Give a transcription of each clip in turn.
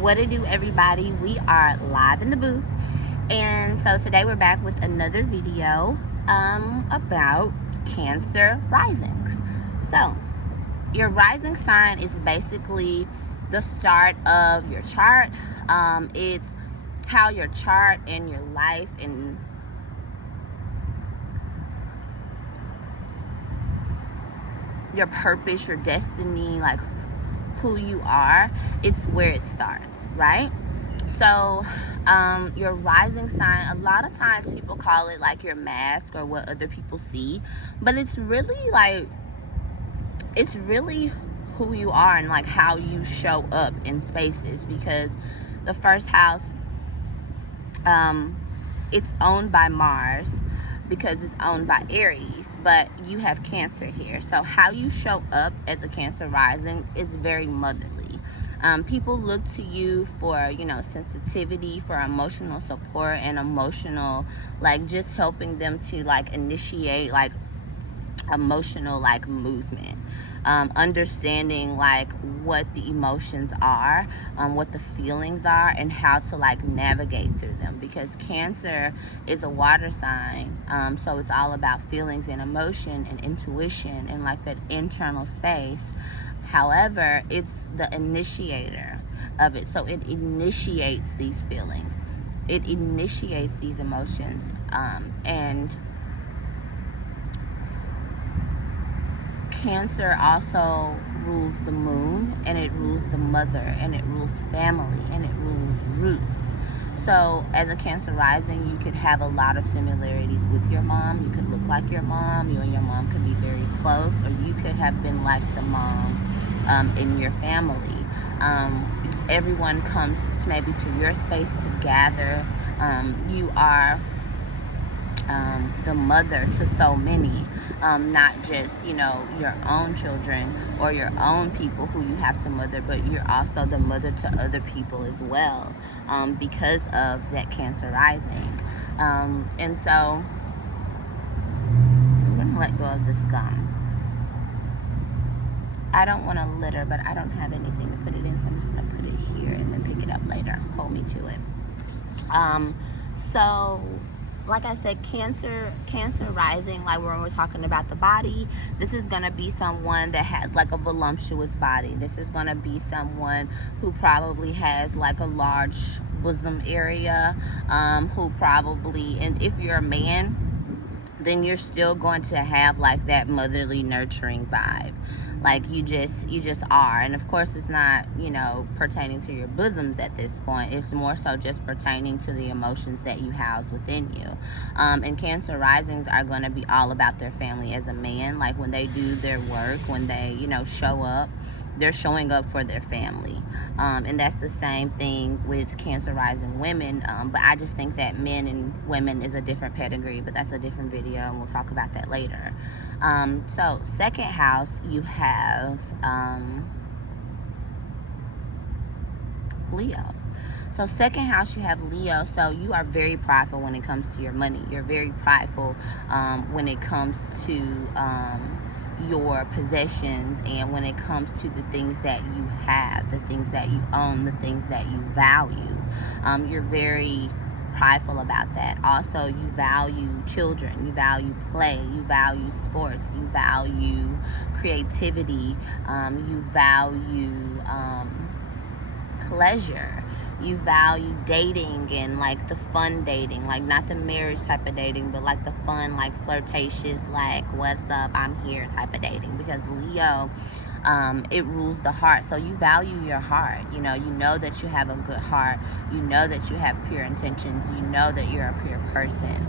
What it do, everybody? We are live in the booth, and so today we're back with another video about Cancer risings. So your rising sign is basically the start of your chart. It's how your chart and your life and your purpose, your destiny, like who you are, it's where it starts, right? So your rising sign, a lot of times people call it like your mask or what other people see, but it's really who you are and like how you show up in spaces, because the first house, it's owned by Mars because it's owned by Aries, but you have Cancer here. So how you show up as a Cancer rising is very motherly. People look to you for, sensitivity, for emotional support and emotional, like just helping them to like initiate like emotional like movement, understanding like what the emotions are, what the feelings are, and how to like navigate through them, because Cancer is a water sign, so it's all about feelings and emotion and intuition and like that internal space. However, it's the initiator of it, so it initiates these feelings, it initiates these emotions, and Cancer also rules the moon, and it rules the mother, and it rules family, and it rules roots. So as a Cancer rising, you could have a lot of similarities with your mom. You could look like your mom. You and your mom could be very close, or you could have been like the mom in your family. Everyone comes maybe to your space to gather. You are the mother to so many, not just your own children or your own people who you have to mother, but you're also the mother to other people as well, because of that Cancer rising. And so I'm gonna let go of this gum. I don't want to litter, but I don't have anything to put it in, so I'm just gonna put it here and then pick it up later. Hold me to it. So like I said, Cancer rising, like when we're talking about the body, this is going to be someone that has like a voluptuous body. This is going to be someone who probably has like a large bosom area, who probably, and if you're a man, then you're still going to have like that motherly nurturing vibe. Like you just are. And of course it's not, pertaining to your bosoms at this point. It's more so just pertaining to the emotions that you house within you. And Cancer risings are going to be all about their family as a man. Like when they do their work, when they, show up, they're showing up for their family. And that's the same thing with Cancer rising women. But I just think that men and women is a different pedigree, but that's a different video and we'll talk about that later. So second house, you have Leo. So second house, you have Leo. So you are very prideful when it comes to your money. You're very prideful when it comes to your possessions, and when it comes to the things that you have, the things that you own, the things that you value. You're very prideful about that. Also, you value children, you value play, you value sports, you value creativity, you value pleasure, you value dating, and like the fun dating, like not the marriage type of dating, but like the fun, like flirtatious, like what's up, I'm here type of dating, because Leo, it rules the heart. So you value your heart. You know that you have a good heart. You know that you have pure intentions. You know that you're a pure person.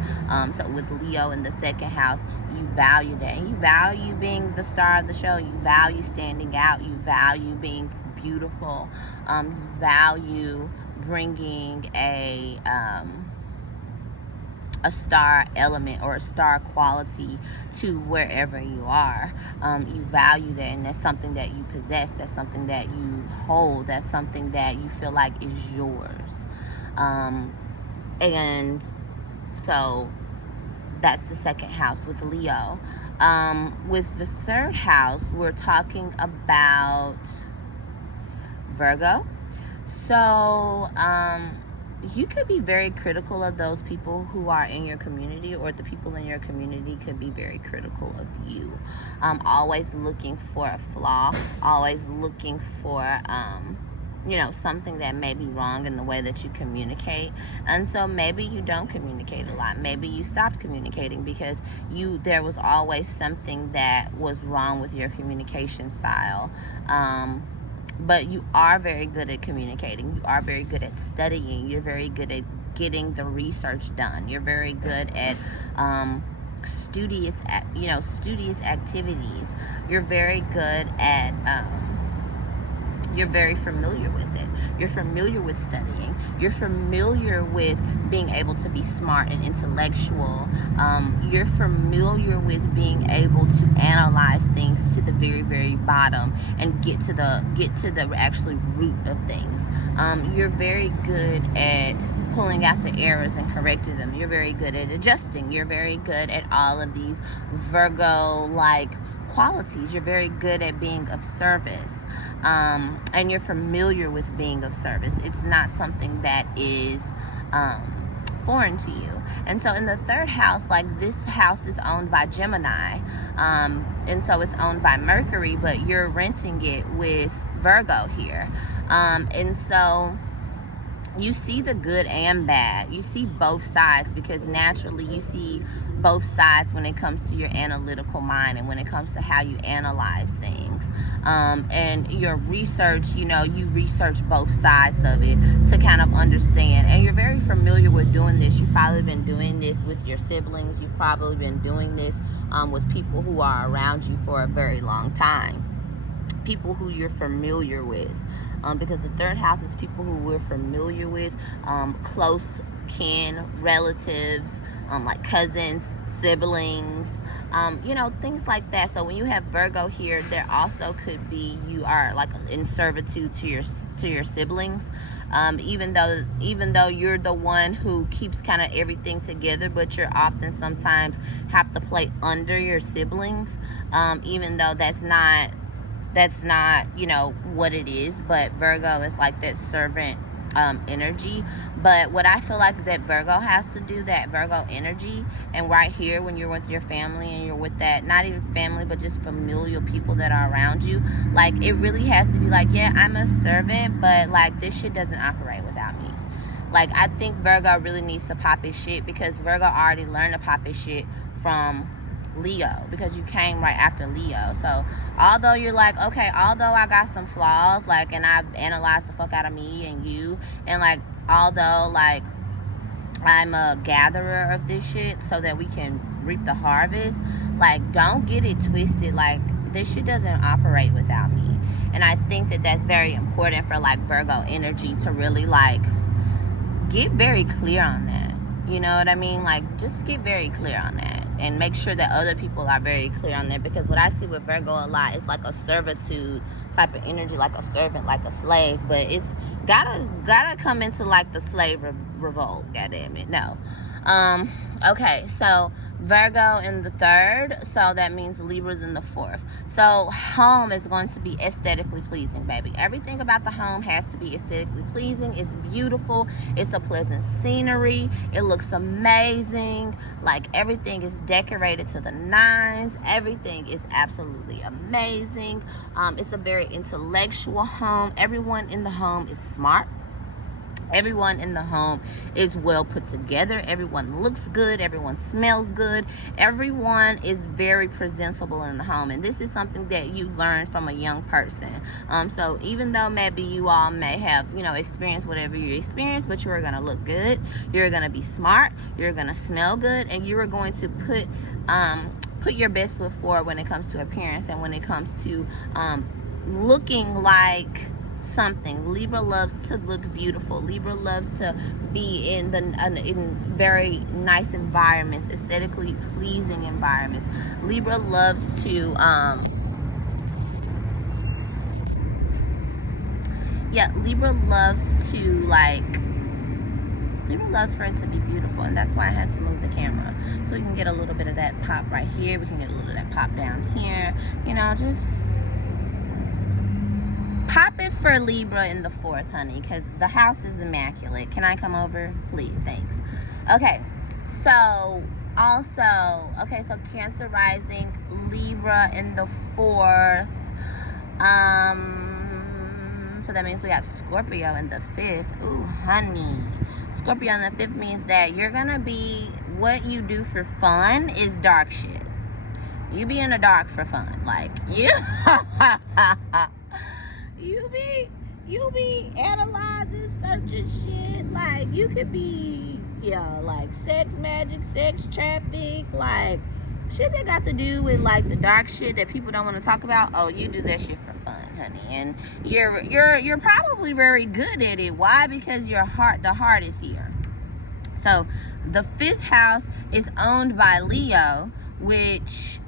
So with Leo in the second house, you value that, and you value being the star of the show. You value standing out. You value being beautiful. You value bringing a star element or a star quality to wherever you are. You value that, and that's something that you possess. That's something that you hold. That's something that you feel like is yours. And so that's the second house with Leo. With the third house, we're talking about Virgo. So you could be very critical of those people who are in your community, or the people in your community could be very critical of you. Always looking for a flaw, always looking for you know, something that may be wrong in the way that you communicate. And so maybe you don't communicate a lot. Maybe you stopped communicating because there was always something that was wrong with your communication style. But you are very good at communicating. You are very good at studying. You're very good at getting the research done. You're very good at studious activities. You're very good at you're very familiar with it. You're familiar with studying. You're familiar with being able to be smart and intellectual. You're familiar with being able to analyze things to the very, very bottom and get to the actually root of things. You're very good at pulling out the errors and correcting them. You're very good at adjusting. You're very good at all of these Virgo-like qualities. You're very good at being of service, and you're familiar with being of service. It's not something that is foreign to you. And so in the third house, like, this house is owned by Gemini, and so it's owned by Mercury, but you're renting it with Virgo here, and so you see the good and bad. You see both sides, because naturally you see both sides when it comes to your analytical mind and when it comes to how you analyze things. And your research, you know, you research both sides of it to kind of understand. And you're very familiar with doing this. You've probably been doing this with your siblings. You've probably been doing this with people who are around you for a very long time. People who you're familiar with, because the third house is people who we're familiar with, close kin, relatives, like cousins, siblings, you know, things like that. So when you have Virgo here, there also could be you are like in servitude to your siblings, even though you're the one who keeps kind of everything together, but you're often sometimes have to play under your siblings, even though that's not, you know, what it is. But Virgo is like that servant energy. But what I feel like that Virgo has to do, that Virgo energy, and right here when you're with your family and you're with that, not even family, but just familial people that are around you, like, it really has to be like, yeah, I'm a servant, but like, this shit doesn't operate without me. Like, I think Virgo really needs to pop his shit, because Virgo already learned to pop his shit from Leo, because you came right after Leo. So although you're like, okay, although I got some flaws, like, and I've analyzed the fuck out of me and you, and like, although like I'm a gatherer of this shit so that we can reap the harvest, like, don't get it twisted. Like, this shit doesn't operate without me. And I think that that's very important for like Virgo energy to really like get very clear on that. You know what I mean? Like, just get very clear on that. And make sure that other people are very clear on that. Because what I see with Virgo a lot is like a servitude type of energy, like a servant, like a slave. But it's gotta come into like the slave revolt. Goddamn it, no. Okay, so Virgo in the third, so that means Libra's in the fourth. So home is going to be aesthetically pleasing, baby. Everything about the home has to be aesthetically pleasing. It's beautiful. It's a pleasant scenery. It looks amazing. Like, everything is decorated to the nines. Everything is absolutely amazing. It's a very intellectual home. Everyone in the home is smart. Everyone in the home is well put together. Everyone looks good. Everyone smells good. Everyone is very presentable in the home. And this is something that you learn from a young person. So even though maybe you all may have, you know, experienced whatever you experienced, but you are going to look good. You're going to be smart. You're going to smell good. And you are going to put your best foot forward when it comes to appearance and when it comes to looking like something. Libra loves to look beautiful. Libra loves to be in very nice environments, aesthetically pleasing environments. Libra loves to Libra loves for it to be beautiful, and that's why I had to move the camera, so we can get a little bit of that pop right here. We can get a little of that pop down here, you know, just pop it for Libra in the 4th, honey, because the house is immaculate. Can I come over? Please, thanks. Okay, so also, okay, so Cancer rising, Libra in the 4th. So that means we got Scorpio in the 5th. Ooh, honey. Scorpio in the 5th means that you're gonna be, what you do for fun is dark shit. You be in the dark for fun. Like, you be analyzing, searching shit. Like, you could be, like sex magic, sex traffic, like shit that got to do with like the dark shit that people don't want to talk about. Oh, you do that shit for fun, honey, and you're probably very good at it. Why? Because the heart is here. So the 5th house is owned by Leo, which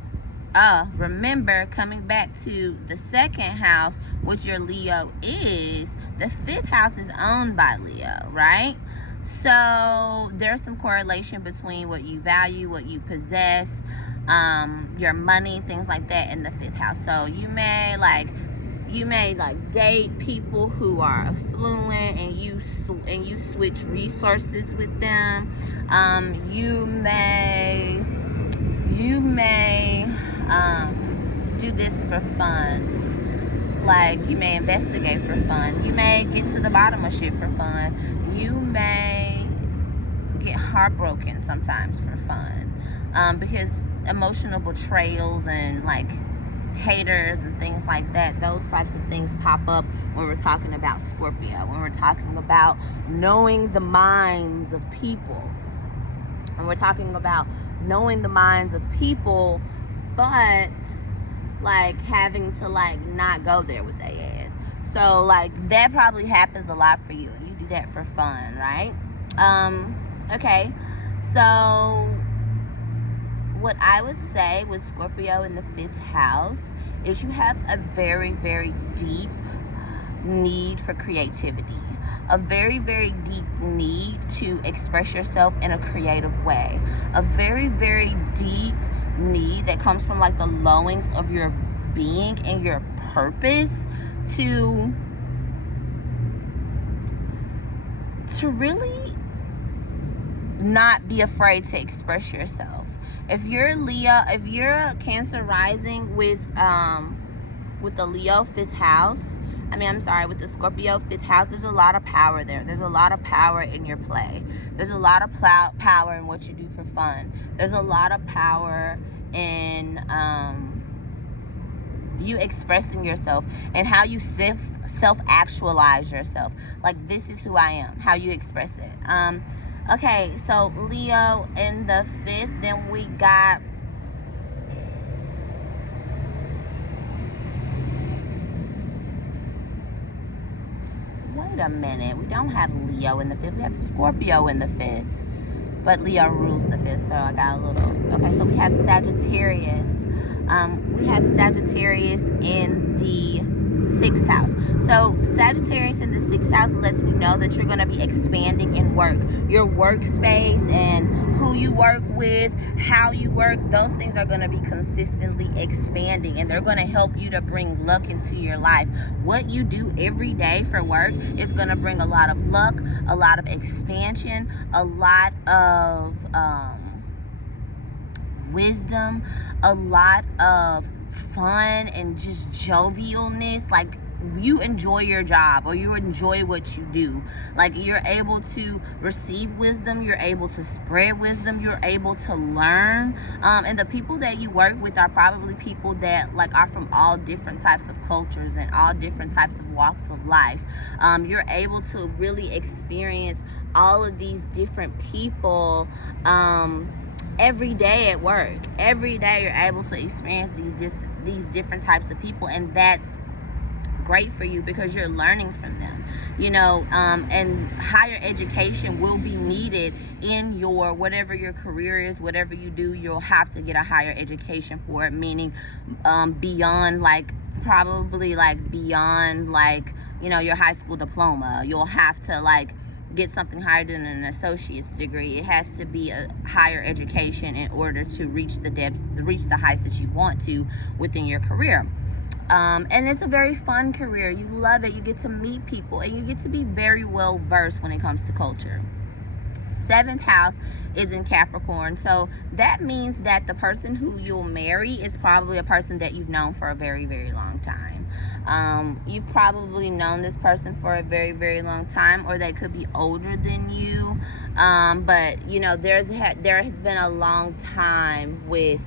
remember, coming back to the 2nd house, which your Leo is, the 5th house is owned by Leo, right? So there's some correlation between what you value, what you possess, your money, things like that in the 5th house. So you may date people who are affluent, and you switch resources with them. You may do this for fun. Like, you may investigate for fun. You may get to the bottom of shit for fun. You may get heartbroken sometimes for fun, because emotional betrayals and like haters and things like that, those types of things pop up when we're talking about Scorpio, when we're talking about knowing the minds of people. And we're talking about knowing the minds of people, but like having to like not go there with their ass. So like that probably happens a lot for you, and you do that for fun, right? Okay, so what I would say with Scorpio in the 5th house is you have a very, very deep need for creativity, a very, very deep need to express yourself in a creative way, a very, very deep need that comes from like the longings of your being and your purpose to really not be afraid to express yourself. If you're Leo, if you're a Cancer rising with the Leo 5th house, with the Scorpio 5th house, there's a lot of power there. There's a lot of power in your play. There's a lot of power in what you do for fun. There's a lot of power in you expressing yourself and how you self-actualize yourself. Like, this is who I am, how you express it. Okay, so Leo in the 5th, then we got wait a minute, we don't have Leo in the 5th, we have Scorpio in the 5th, but Leo rules the 5th, so I got a little, okay, so we have Sagittarius. We have Sagittarius in the 6th house. So Sagittarius in the 6th house lets me know that you're going to be expanding in work. Your workspace and who you work with, how you work, those things are going to be consistently expanding, and they're going to help you to bring luck into your life. What you do every day for work is going to bring a lot of luck, a lot of expansion, a lot of wisdom, a lot of fun and just jovialness. Like, you enjoy your job, or you enjoy what you do. Like, you're able to receive wisdom, you're able to spread wisdom, you're able to learn, and the people that you work with are probably people that like are from all different types of cultures and all different types of walks of life. You're able to really experience all of these different people every day at work. Every day you're able to experience these different types of people, and that's great for you because you're learning from them, and higher education will be needed in your whatever your career is, whatever you do. You'll have to get a higher education for it, meaning beyond your high school diploma. You'll have to get something higher than an associate's degree. It has to be a higher education in order to reach the heights that you want to within your career. And it's a very fun career. You love it. You get to meet people, and you get to be very well versed when it comes to culture. 7th house is in Capricorn, so that means that the person who you'll marry is probably a person that you've known for a very, very long time. You've probably known this person for a very, very long time, or they could be older than you, but you know, there has been a long time with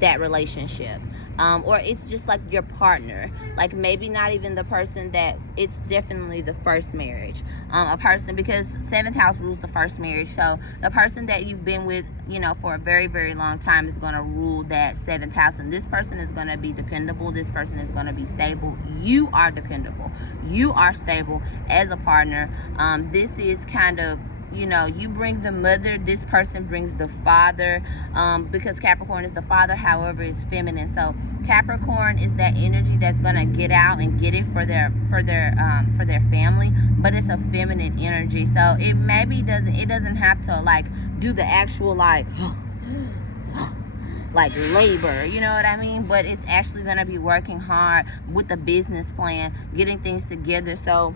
that relationship, or it's just like your partner, like maybe not even the person that, it's definitely the first marriage, a person, because 7th house rules the first marriage, so the person that you've been with, you know, for a very, very long time is going to rule that 7th house, and this person is going to be dependable, this person is going to be stable, you are dependable, you are stable as a partner. This is kind of, you know, you bring the mother, this person brings the father, because Capricorn is the father, however, it's feminine. So Capricorn is that energy that's gonna get out and get it for their family, but it's a feminine energy. So it maybe doesn't have to like do the actual like labor, you know what I mean? But it's actually gonna be working hard with the business plan, getting things together so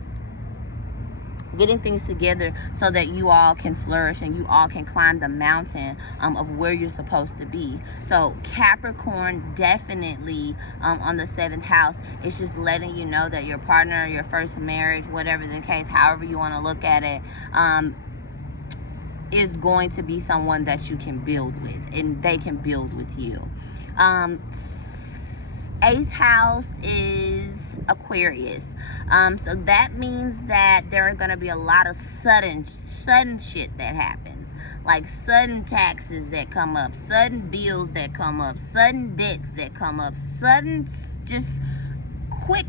that you all can flourish and you all can climb the mountain of where you're supposed to be. So Capricorn definitely on the 7th house, it's just letting you know that your partner, your first marriage, whatever the case, however you want to look at it, is going to be someone that you can build with, and they can build with you. 8th house is Aquarius. So that means that there are going to be a lot of sudden shit that happens, like sudden taxes that come up, sudden bills that come up, sudden debts that come up, sudden, just quick,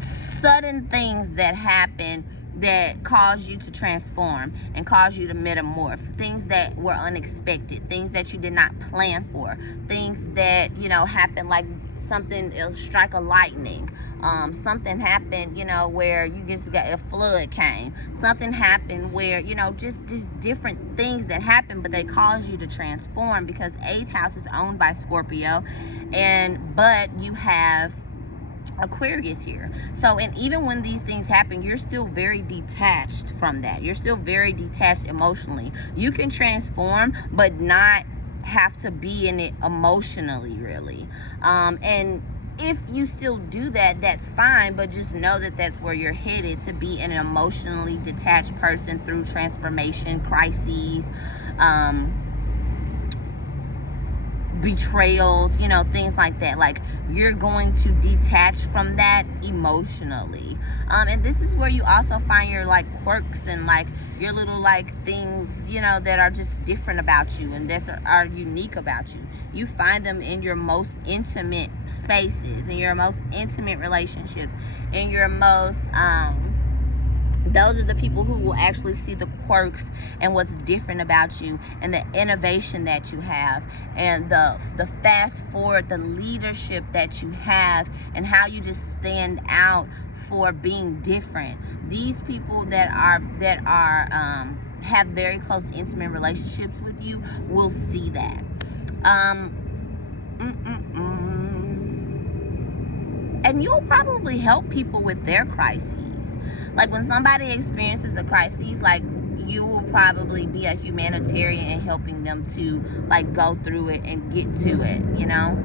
sudden things that happen that cause you to transform and cause you to metamorph, things that were unexpected, things that you did not plan for, things that, you know, happen, like something, it'll strike a lightning, something happened, you know, where you just got a flood came, something happened where, you know, just different things that happen, but they cause you to transform, because 8th house is owned by Scorpio, but you have Aquarius here. So, and even when these things happen, you're still very detached from that. You're still very detached emotionally. You can transform, but not have to be in it emotionally, really. And if you still do that, that's fine, but just know that that's where you're headed, to be an emotionally detached person through transformation, crises, betrayals, you know, things like that. Like, you're going to detach from that emotionally, and this is where you also find your like quirks and like your little like things, you know, that are just different about you and that are unique about you. You find them in your most intimate spaces, in your most intimate relationships, in your most those are the people who will actually see the quirks and what's different about you, and the innovation that you have, and the fast forward, the leadership that you have, and how you just stand out for being different. These people that have very close intimate relationships with you will see that. And you'll probably help people with their crises. Like, when somebody experiences a crisis, like, you will probably be a humanitarian in helping them to like go through it and get to it, you know.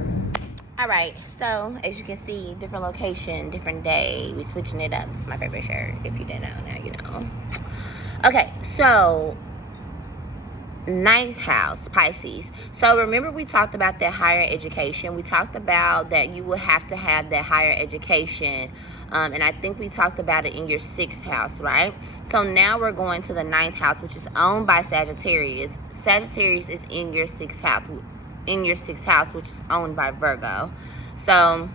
All right, so as you can see, different location, different day, we switching it up. It's my favorite shirt. If you didn't know, now you know. Okay, so 9th house, Pisces. So remember, we talked about that higher education. We talked about that you will have to have that higher education, and I think we talked about it in your 6th house, right? So now we're going to the 9th house, which is owned by Sagittarius. Sagittarius is in your 6th house, which is owned by Virgo. So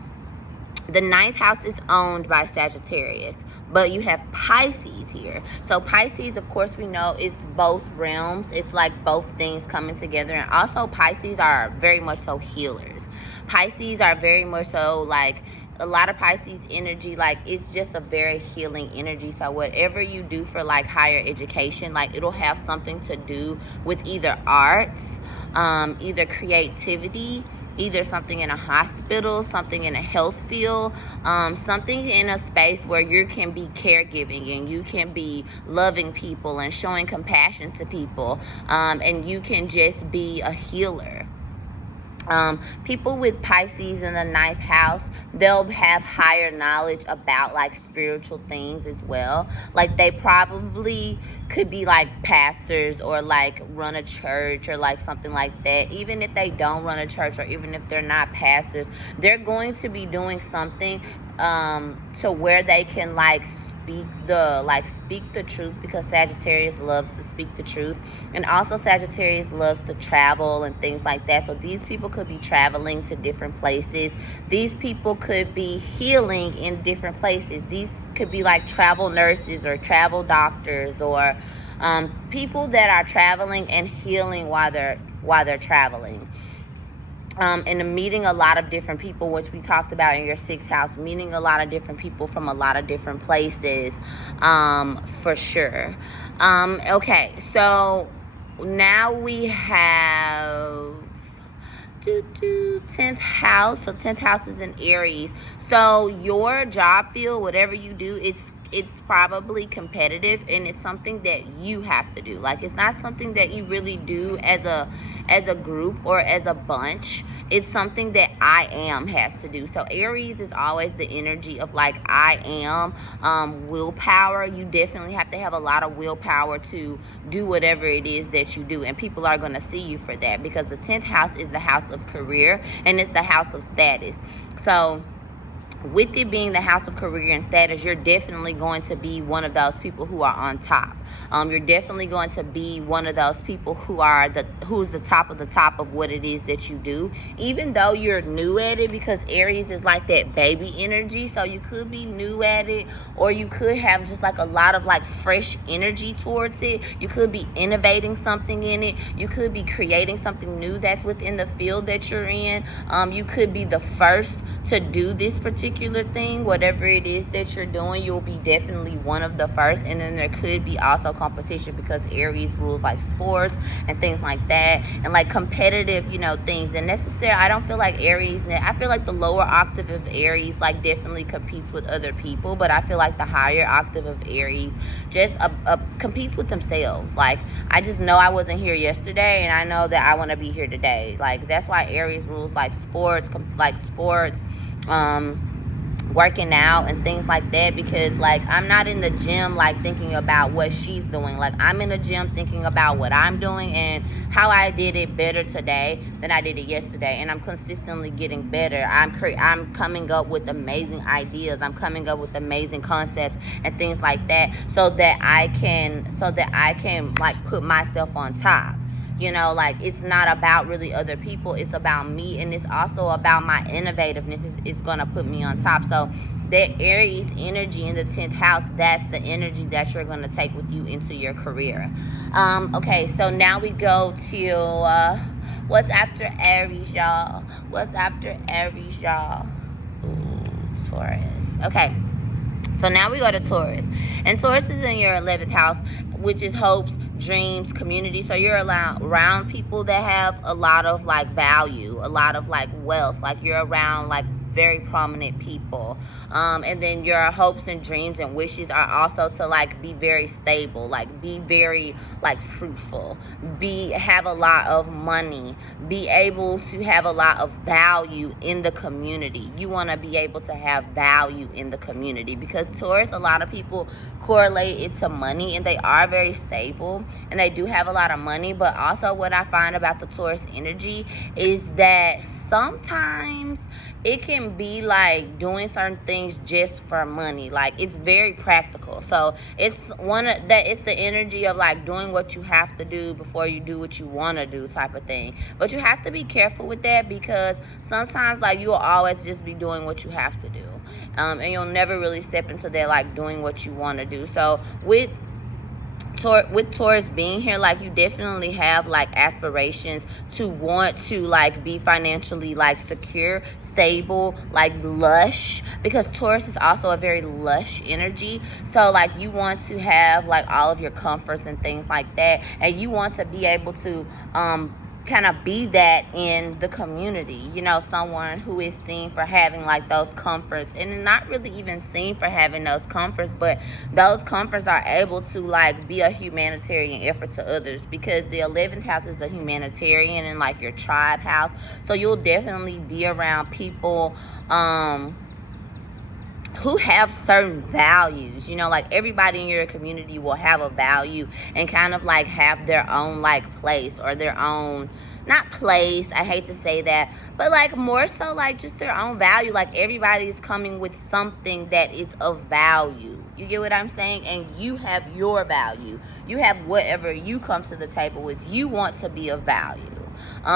the 9th house is owned by Sagittarius, but you have Pisces here. So Pisces, of course, we know it's both realms. It's like both things coming together. And also Pisces are very much so healers. Pisces are very much so like a lot of Pisces energy, like it's just a very healing energy. So whatever you do for like higher education, like it'll have something to do with either arts, either creativity, either something in a hospital, something in a health field, something in a space where you can be caregiving and you can be loving people and showing compassion to people, and you can just be a healer. People with Pisces in the 9th house, they'll have higher knowledge about like spiritual things as well. Like they probably could be like pastors or like run a church or like something like that. Even if they don't run a church or even if they're not pastors, they're going to be doing something to where they can like speak the truth, because Sagittarius loves to speak the truth, and also Sagittarius loves to travel and things like that. So these people could be traveling to different places. These people could be healing in different places. These could be like travel nurses or travel doctors, or people that are traveling and healing while they're traveling. And meeting a lot of different people, which we talked about in your 6th house, meeting a lot of different people from a lot of different places, for sure. Okay, so now we have 10th house. So 10th house is in Aries. So your job field, whatever you do, it's probably competitive, and it's something that you have to do. Like it's not something that you really do as a group or as a bunch. It's something that I am has to do. So Aries is always the energy of like I am, willpower. You definitely have to have a lot of willpower to do whatever it is that you do, and people are going to see you for that, because the 10th house is the house of career and it's the house of status. So with it being the house of career and status, you're definitely going to be one of those people who are on top. You're definitely going to be one of those people who's the top of what it is that you do, even though you're new at it, because Aries is like that baby energy. So you could be new at it, or you could have just like a lot of like fresh energy towards it. You could be innovating something in it. You could be creating something new that's within the field that you're in. You could be the first to do this particular thing. Whatever it is that you're doing, you'll be definitely one of the first. And then there could be also competition, because Aries rules like sports and things like that, and like competitive, things. And necessarily, I don't feel like Aries, I feel like the lower octave of Aries like definitely competes with other people, but I feel like the higher octave of Aries just competes with themselves. Like I just know I wasn't here yesterday, and I know that I want to be here today. Like that's why Aries rules like sports, working out and things like that, because like I'm not in the gym like thinking about what she's doing. Like I'm in the gym thinking about what I'm doing and how I did it better today than I did it yesterday, and I'm consistently getting better. I'm coming up with amazing ideas. I'm coming up with amazing concepts and things like that, so that I can like put myself on top. Like it's not about really other people, it's about me, and it's also about my innovativeness. It's gonna put me on top. So that Aries energy in the 10th house, that's the energy that you're gonna take with you into your career. Okay, so now we go to what's after Aries, y'all. What's after Aries, y'all? Ooh, Taurus. Okay, so now we go to Taurus, and Taurus is in your 11th house, which is hopes, dreams, community. So you're around people that have a lot of like value, a lot of like wealth. Like you're around like very prominent people, and then your hopes and dreams and wishes are also to like be very stable, like be very like fruitful, have a lot of money, be able to have a lot of value in the community. You want to be able to have value in the community, because Taurus, a lot of people correlate it to money, and they are very stable and they do have a lot of money. But also what I find about the Taurus energy is that sometimes it can be like doing certain things just for money. Like it's very practical. So it's the energy of like doing what you have to do before you do what you want to do type of thing. But you have to be careful with that, because sometimes like you'll always just be doing what you have to do, and you'll never really step into that like doing what you want to do. So with with Taurus being here, like, you definitely have like aspirations to want to like be financially like secure, stable, like lush, because Taurus is also a very lush energy. So like you want to have like all of your comforts and things like that, and you want to be able to kind of be that in the community, you know, someone who is seen for having like those comforts, and not really even seen for having those comforts, but those comforts are able to like be a humanitarian effort to others, because the 11th house is a humanitarian and like your tribe house. So you'll definitely be around people who have certain values, you know, like everybody in your community will have a value and kind of like have their own like place, or their own, not place, I hate to say that, but like more so like just their own value. Like everybody's coming with something that is of value. You get what I'm saying? And you have your value. You have whatever you come to the table with. You want to be of value.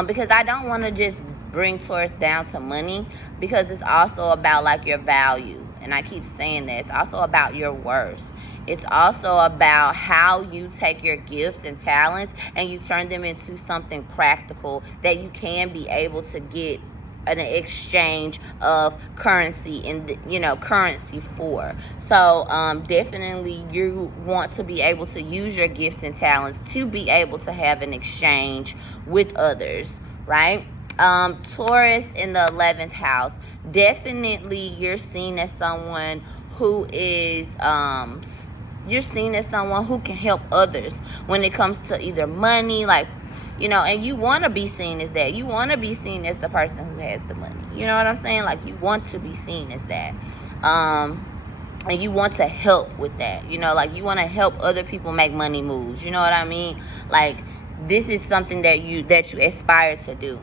Because I don't want to just bring Taurus down to money, because it's also about like your value. And I keep saying that. It's also about your worth. It's also about how you take your gifts and talents and you turn them into something practical that you can be able to get an exchange of currency in, you know, currency for. So definitely you want to be able to use your gifts and talents to be able to have an exchange with others, right? Taurus in the 11th house, definitely you're seen as someone who is you're seen as someone who can help others when it comes to either money, like, you know, and you want to be seen as that. You want to be seen as the person who has the money. You know what I'm saying? Like, you want to be seen as that. And you want to help with that. You know, like, you want to help other people make money moves. You know what I mean? Like, this is something that you aspire to do.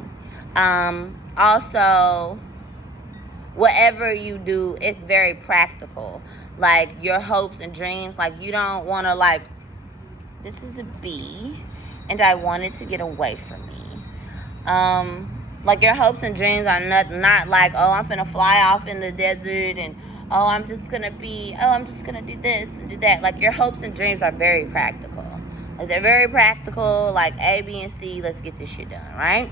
Also, whatever you do, it's very practical. Like, your hopes and dreams, like, you don't want to, like, this is a bee, and I wanted to get away from me. Like, your hopes and dreams are not like, oh, I'm finna fly off in the desert, and oh, I'm just gonna do this and do that. Like, your hopes and dreams are very practical. Like, they're very practical, like A, B, and C, let's get this shit done, right?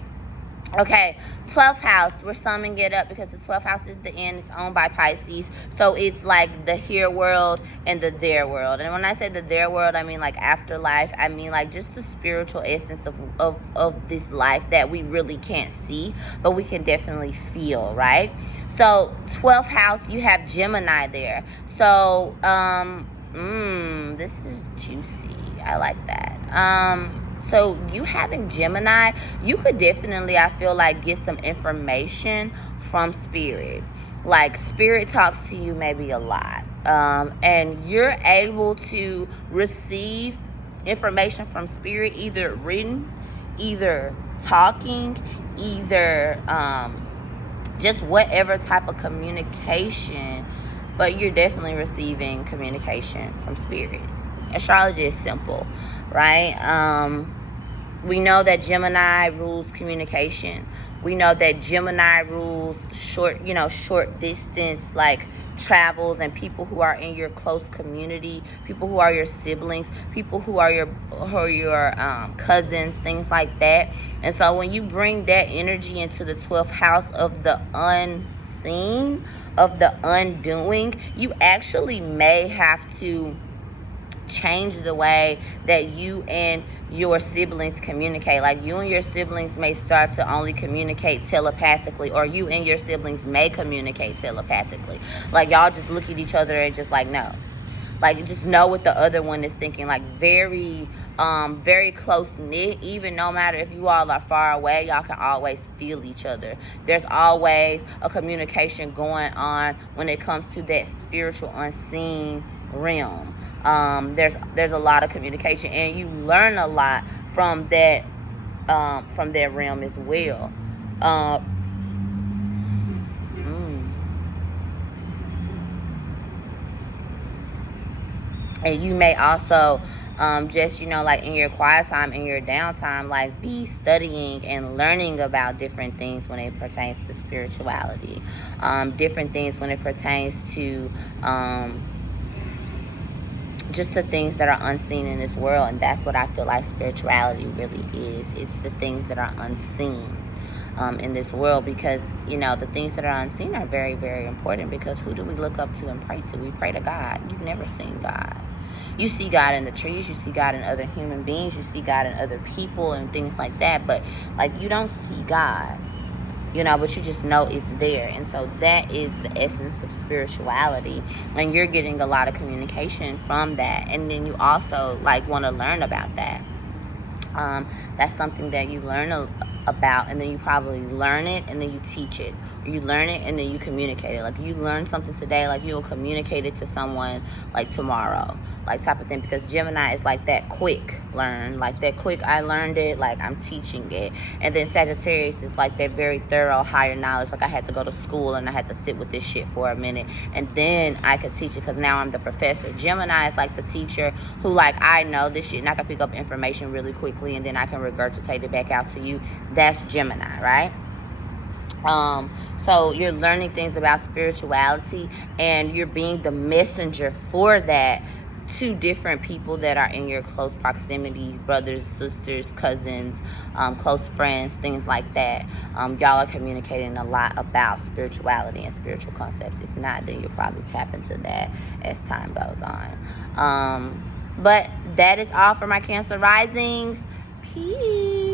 Okay, 12th house, we're summing it up because the 12th house is the end. It's owned by Pisces. So it's like the here world and the there world. And when I say the there world, I mean like afterlife. I mean like just the spiritual essence of this life that we really can't see, but we can definitely feel, right? So 12th house, you have Gemini there. So, this is juicy. I like that. So you having Gemini, you could definitely, I feel like, get some information from Spirit. Like, Spirit talks to you maybe a lot. And you're able to receive information from Spirit, either written, either talking, either just whatever type of communication. But you're definitely receiving communication from Spirit. Astrology is simple, right? We know that Gemini rules communication. We know that Gemini rules short distance, like travels, and people who are in your close community, people who are your siblings, people who are your cousins, things like that. And so when you bring that energy into the 12th house of the unseen, of the undoing, you actually may have to change the way that you and your siblings communicate. Like, you and your siblings may start to only communicate telepathically, or you and your siblings may communicate telepathically. Like, y'all just look at each other and just like know. Like, just know what the other one is thinking. Like, very close knit. Even no matter if you all are far away, y'all can always feel each other. There's always a communication going on when it comes to that spiritual unseen realm. There's a lot of communication, and you learn a lot from that realm as well. And you may also just, like in your quiet time, in your downtime, like be studying and learning about different things when it pertains to spirituality, different things when it pertains to just the things that are unseen in this world. And that's what I feel like spirituality really is. It's the things that are unseen in this world, because, you know, the things that are unseen are very, very important, because who do we look up to and pray to? We pray to God. You've never seen God. You see God in the trees, you see God in other human beings, you see God in other people and things like that, but like, you don't see God, you know, but you just know it's there. And so that is the essence of spirituality, and you're getting a lot of communication from that. And then you also like want to learn about that. That's something that you learn about, and then you probably learn it and then you teach it, or you learn it and then you communicate it. Like, you learn something today, like you'll communicate it to someone like tomorrow, like type of thing, because Gemini is like that quick learn, like that quick, I learned it, like I'm teaching it. And then Sagittarius is like that very thorough, higher knowledge, like I had to go to school and I had to sit with this shit for a minute and then I could teach it because now I'm the professor. Gemini is like the teacher who, like, I know this shit and I can pick up information really quickly and then I can regurgitate it back out to you. That's Gemini, right? So you're learning things about spirituality, and you're being the messenger for that to different people that are in your close proximity, brothers, sisters, cousins, close friends, things like that. Y'all are communicating a lot about spirituality and spiritual concepts. If not, then you'll probably tap into that as time goes on. But that is all for my Cancer risings. Peace.